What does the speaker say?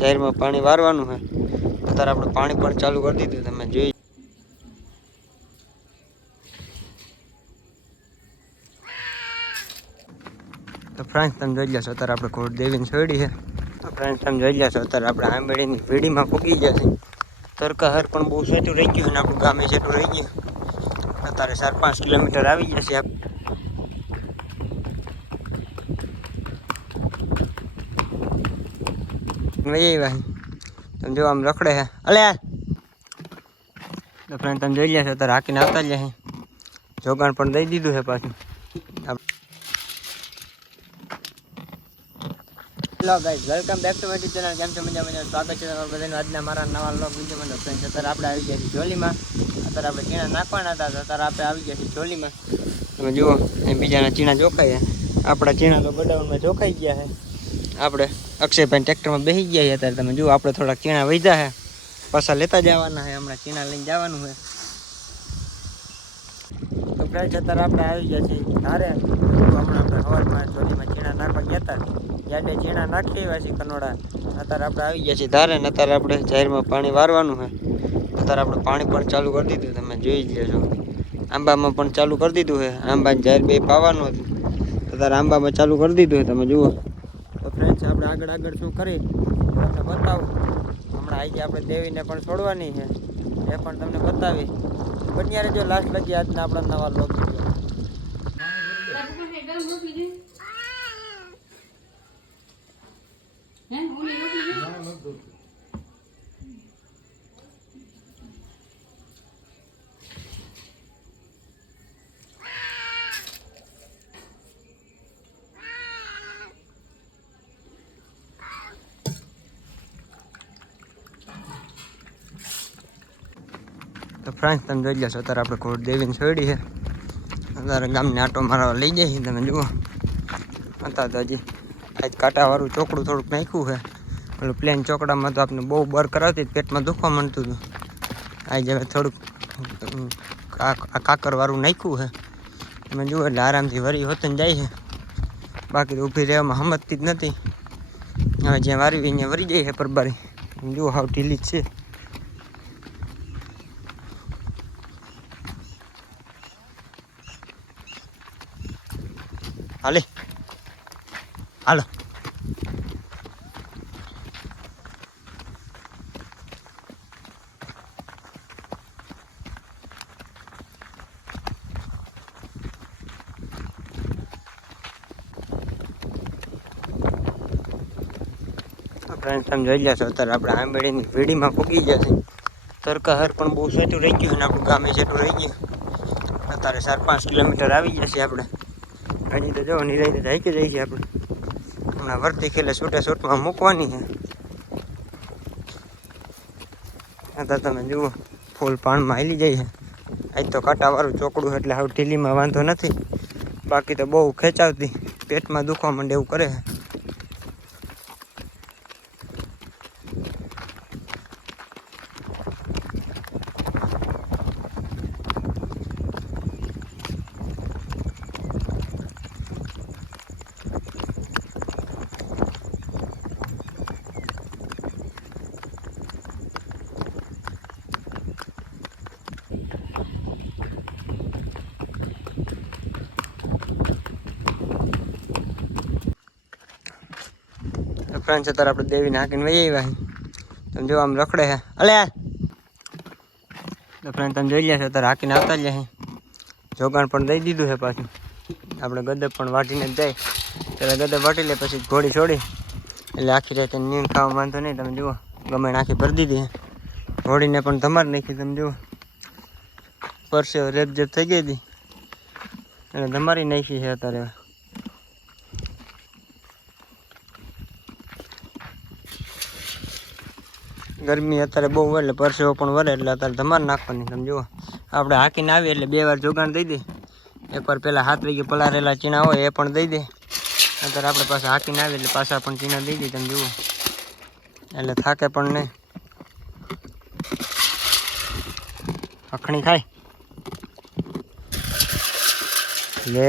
જાહેરમાં પાણી વારવાનું છે. અત્યારે આપણે પાણી પણ ચાલુ કરી દીધું, તમે જોઈ. તો ફ્રેન્ડ્સ તમે જોઈ લેશો અત્યારે આપણે કોટ દેવીને છોડી છે. તો ફ્રેન્ડ્સ તમે જોઈ લેશો અત્યારે આપણે આંબેડીની વીડીમાં પૂગી જશે. તરકાહર પણ બહુ સેટું રહી ગયું અને આપણું ગામે સેટું રહી ગયું. અત્યારે 4-5 કિલોમીટર આવી જશે. તમે જો આમ રખડે છે અલે. તો ફ્રેન્ડ તમે જોઈ લે છો અત્યારે હાકીને આવતા જ છે. જોગાણ પણ દઈ દીધું છે પાછું. Hello guys, welcome back to my YouTube channel. કેમ છો? મજા સ્વાગત છે તમારું બધાનું આજના મારા નવા વ્લોગ વિડીયોમાં. ફ્રેન્ડ્સ અત્યારે આપણે આવી ગયા છીએ જોલીમાં. અત્યારે આપણે ચીણા નાખવાના હતા, અત્યારે આપણે આવી ગયા છીએ જોલીમાં. તમે જુઓ એ બીજાના ચીણા જોખાય છે. આપણા ચીણા તો ગોડાઉનમાં જોખાઈ ગયા છે. આપણે અક્ષયભાઈ ટ્રેક્ટરમાં બેસી ગયા છે. અત્યારે તમે જુઓ આપણે થોડાક ચીણા વધ્યા છે, પાછા લેતા જવાના છે. હમણાં ચીણા લઈને જવાનું છે. તો ફ્રેન્ડ્સ અત્યારે આપણે આવી ગયા છીએ ધારે. હમણાં આપણે સવારમાં જોલીમાં ચીણા નાખવા ગયા હતા, યાડે ચીણા નાખી આવ્યા છીએ કનોડા. અત્યારે આપણે આવી ગયા છીએ ધારે ને અત્યારે આપણે જાહેરમાં પાણી વારવાનું છે. અત્યારે આપણે પાણી પણ ચાલુ કરી દીધું, તમે જોઈ જ લેજો. આંબામાં પણ ચાલુ કરી દીધું છે. આંબા જાહેર બે પાવાનું હતું, અત્યારે આંબામાં ચાલુ કરી દીધું છે. તમે જુઓ. તો ફ્રેન્ડ્સ આપણે આગળ શું કરી તમને બતાવું. હમણાં આજે આપણે દેવીને પણ છોડવાની છે, એ પણ તમને બતાવી. બન્યા રહેજો લાસ્ટ લગી આજના આપણા નવા લોક. તો ફ્રેન્ડ્સ તમે જોઈ લેશો અત્યારે આપણે કોટ દેવીને છોડી છે. અત્યારે ગામને આટો મારવા લઈ જાય. તમે જુઓ અત્યારે તો હજી આજ કાંટાવાળું ચોકડું થોડુંક નાખ્યું છે. પેલું પ્લેન ચોકડામાં તો આપણે બહુ બર કરાવતી, પેટમાં દુખવા માંડતું હતું. આજે હવે થોડુંક કાકરવાળું નાખ્યું છે. તમે જુઓ એટલે આરામથી વરી હોતને જાય છે. બાકી તો ઊભી રહેવામાં સમજતી જ નથી. હવે જ્યાં વારી અહીંયા વરી જાય છે પરબારી. જુઓ હાવ ઢીલી જ છે. હાલે હાલો. ફ્રેન્ડ તમે જોઈ લેશો અત્યારે આપણે આંબેડીની વીડીમાં પૂગી જશે. તરકાહર પણ બહુ સેટું રહી ગયું અને આપણું ગામે સેટું રહી ગયું. અત્યારે 4-5 કિલોમીટર આવી જશે આપણે. હજી તો જો નિરાઈ જાય કે જાય છે આપણે. હમણાં વર્તી ખેલે છૂટમાં મૂકવાની છે. અત્યારે તમે જુઓ ફૂલ પાણીમાં હાલી જાય છે. આજ તો કાંટાવાળું ચોકડું એટલે હવે ઢીલીમાં વાંધો નથી. બાકી તો બહુ ખેંચાવતી, પેટમાં દુખવા માંડે એવું કરે. ફ્રેન્ડ્સ અત્યારે આપણે દેવીને હાંકીને વહી આવ્યા. તમે જો આમ રખડે છે અલે. તો ફ્રેન્ડ તમે જોઈ લે છો અત્યારે હાંકીને આવતા જ છે. જોગાણ પણ દઈ દીધું છે પાછું. આપણે ગદબ પણ વાટીને જ જાય. ત્યારે ગદબ વાટી લે પછી ઘોડી છોડી એટલે આખી રાતે નીંદ ખાવા માંધો નહીં. તમે જુઓ ગમે આખી ભરી દીધી. ઘોડીને પણ ધમાર નાખી. તમે જુઓ પરસે રેપજેપ થઈ ગઈ હતી એટલે ધમારી નાખી છે અત્યારે. ગરમી અત્યારે બહુ હોય એટલે પરસેવો પણ વરે એટલે અત્યારે ધમાર નાખવાની. તમે જુઓ આપણે હાંકીને આવીએ એટલે 2 વાર જોગાણ દઈ દે. એકવાર પહેલાં 7 વાગે પલારેલા ચીણા હોય એ પણ દઈ દે. અત્યારે આપણે પાછા હાંકીને આવીએ એટલે પાછા પણ ચીણા દઈ દે. તમે જુઓ એટલે થાકે પણ નહીં. અખણી ખાય લે.